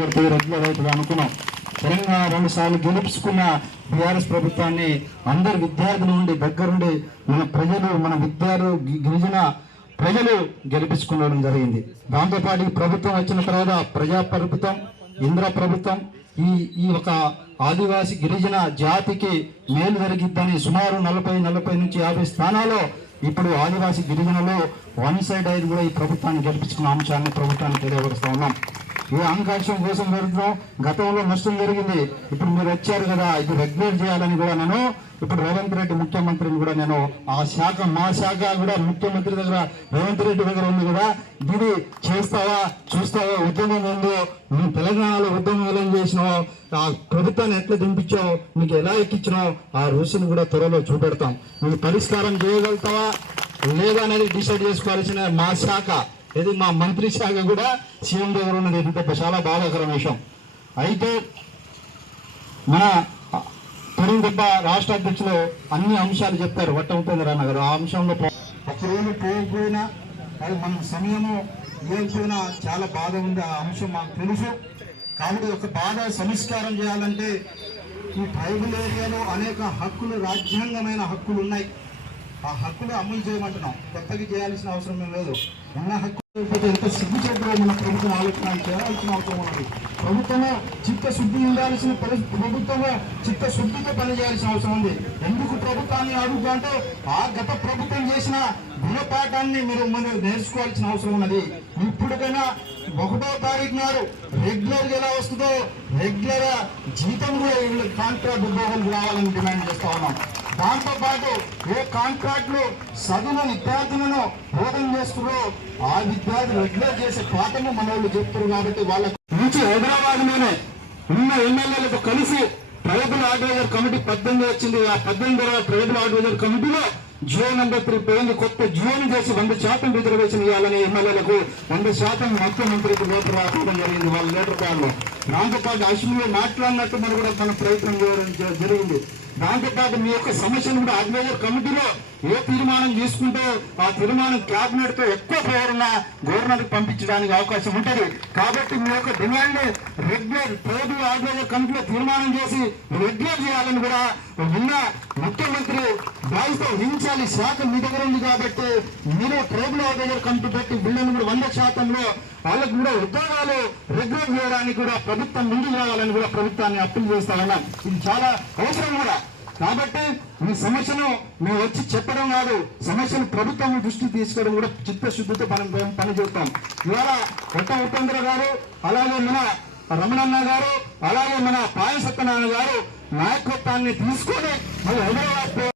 Regular అవుతుంది అనుకున్నాం. తెలంగాణ 2 సార్లు గెలుపుకున్న బీఆర్ఎస్ ప్రభుత్వాన్ని అందరు విద్యార్థుల నుండి దగ్గరుండి మన ప్రజలు, మన గిరిజన ప్రజలు గెలిపించుకోవడం జరిగింది. దాంతోపాటు ఈ ప్రభుత్వం వచ్చిన తర్వాత ప్రజా ప్రభుత్వం, ఇంద్ర ప్రభుత్వం ఈ ఒక ఆదివాసీ గిరిజన జాతికి మేలు జరిగిద్దని సుమారు 40 నుంచి 50 స్థానాల్లో ఇప్పుడు ఆదివాసీ గిరిజనలో 1 సైడ్ అయ్యి కూడా ఈ ప్రభుత్వాన్ని గెలిపించుకున్న అంశాన్ని ప్రభుత్వాన్ని తెలియపరుస్తూ ఉన్నాం. ఈ అవకాశం కోసం జరుగుతున్నాం. గతంలో నష్టం జరిగింది, ఇప్పుడు మీరు వచ్చారు కదా, ఇది రెగ్యులేట్ చేయాలని కూడా నేను ఇప్పుడు రేవంత్ రెడ్డి ముఖ్యమంత్రిని కూడా నేను ఆ శాఖ, మా శాఖ కూడా ముఖ్యమంత్రి దగ్గర, రేవంత్ రెడ్డి దగ్గర ఉంది కదా, ఇది చేస్తావా చూస్తావా, ఉద్యమం ఉందో, నువ్వు తెలంగాణలో ఉద్యమం ఎలా చేసినావో, ఆ ప్రభుత్వాన్ని ఎట్లా దింపించావు, నీకు ఎలా ఎక్కించినావు, ఆ రోజును కూడా త్వరలో చూపెడతాం. నువ్వు పరిష్కారం చేయగలుగుతావా లేదా అనేది డిసైడ్ చేసుకోవాల్సిన మా శాఖ, ఇది మా మంత్రి శాఖ కూడా సీఎం దగ్గర ఉన్నది. ఇది చాలా బాధాకరమైన విషయం. అయితే మన తొలిదెబ్బ రాష్ట్ర అధ్యక్షులు అన్ని అంశాలు చెప్తారు, ఉపేంద్రనాథ్ గారు. ఆ అంశంలో ఒకరోజు పోకపోయినా, అది మన సమయము ఇవ్వకపోయినా చాలా బాధ ఉంది. ఆ అంశం మాకు తెలుసు. కాబట్టి ఒక బాధ సంస్కారం చేయాలంటే ఈ ట్రైబల్ ఏరియాలో అనేక హక్కులు, రాజ్యాంగమైన హక్కులు ఉన్నాయి. ఆ హక్కులు అమలు చేయమంటున్నాం, కొత్తగా చేయాల్సిన అవసరం లేదు. ఉన్న హక్కు ఎంత సిగ్గుచేటుగా మన ప్రభుత్వం ఆలోచన చేయాల్సిన అవసరం ఉన్నది. ప్రభుత్వమే చిత్తశుద్ధి ఉండాల్సిన ప్రభుత్వమే చిత్తశుద్ధితో పనిచేయాల్సిన అవసరం ఉంది. ఎందుకు ప్రభుత్వాన్ని అడుగుతా అంటే ఆ గత ప్రభుత్వం చేసిన గుణపాఠాన్ని మీరు నేర్చుకోవాల్సిన అవసరం ఉన్నది. ఇప్పటికైనా 1వ తారీఖు నాడు రెగ్యులర్ ఎలా వస్తుందో రెగ్యులర్ జీతం కూడా కాంట్రాక్ట్ ఉద్యోగాలు రావాలని డిమాండ్ చేస్తా ఉన్నాం. దాంతోపాటు ఏ కాంట్రాక్టులు చదువు విద్యార్థులను బోధన చేస్తున్నారో ఆ విద్యార్థులు రెగ్యులర్ చేసే పాఠము మన వాళ్ళు చెప్తారు. కాబట్టి వాళ్ళ నుంచి హైదరాబాద్లోనే ఉన్న ఎమ్మెల్యేలతో కలిసి ట్రైబల్ అడ్వైజర్ కమిటీ 18 వచ్చింది. ఆ 18 ట్రైబల్ అడ్వైజర్ కమిటీలో జియో నెంబర్ 3 పోయింది. కొత్త జియోని చేసి 100% రిజర్వేషన్ ఇవ్వాలని ఎమ్మెల్యేలకు 100% ముఖ్యమంత్రికి లేటర్ రావడం జరిగింది వాళ్ళ లేటర్ ప్యాన్లో. దాంతోపాటు అసెంబ్లీలో మాట్లాడినట్టు మనం కూడా మన ప్రయత్నం చేయడం జరిగింది. దాంతోపాటు మీ యొక్క సమస్యను కూడా అడ్వైజర్ కమిటీలో ఏ తీర్మానం తీసుకుంటే ఆ తీర్మానం క్యాబినెట్ తో ఎక్కువ పవర్ ఉన్న గవర్నర్ కి పంపించడానికి అవకాశం ఉంటుంది. కాబట్టి మీ యొక్క డిమాండ్ రెగ్యులర్ ట్రైబల్ అడ్వైజర్ కమిటీలో తీర్మానం చేసి రెగ్యులర్ చేయాలని కూడా నిన్న ముఖ్యమంత్రి బాధ్యత వహించాలి. శాఖ మీ దగ్గర ఉంది కాబట్టి మీరు ట్రైబల్ అడ్వైజర్ కమిటీ పెట్టి వీళ్ళని కూడా 100%లో వాళ్ళకు కూడా ఉద్యోగాలు రెగ్యులర్ చేయడానికి కూడా ప్రభుత్వం ముందుకు రావాలని కూడా ప్రభుత్వాన్ని అప్పీల్ చేస్తా ఉన్నాం. ఇది చాలా అవసరం కూడా. కాబట్టి మీ సమస్యను మేము వచ్చి చెప్పడం కాదు, సమస్యను ప్రభుత్వం దృష్టికి తీసుకోవడం కూడా చిత్తశుద్ధితో మనం పనిచేస్తాం. ఇవాళ ఉపేంద్ర గారు, అలాగే మన రమణన్న గారు, అలాగే మన పాయ సత్యనారాయణ గారు నాయకత్వాన్ని తీసుకొని మళ్ళీ హైదరాబాద్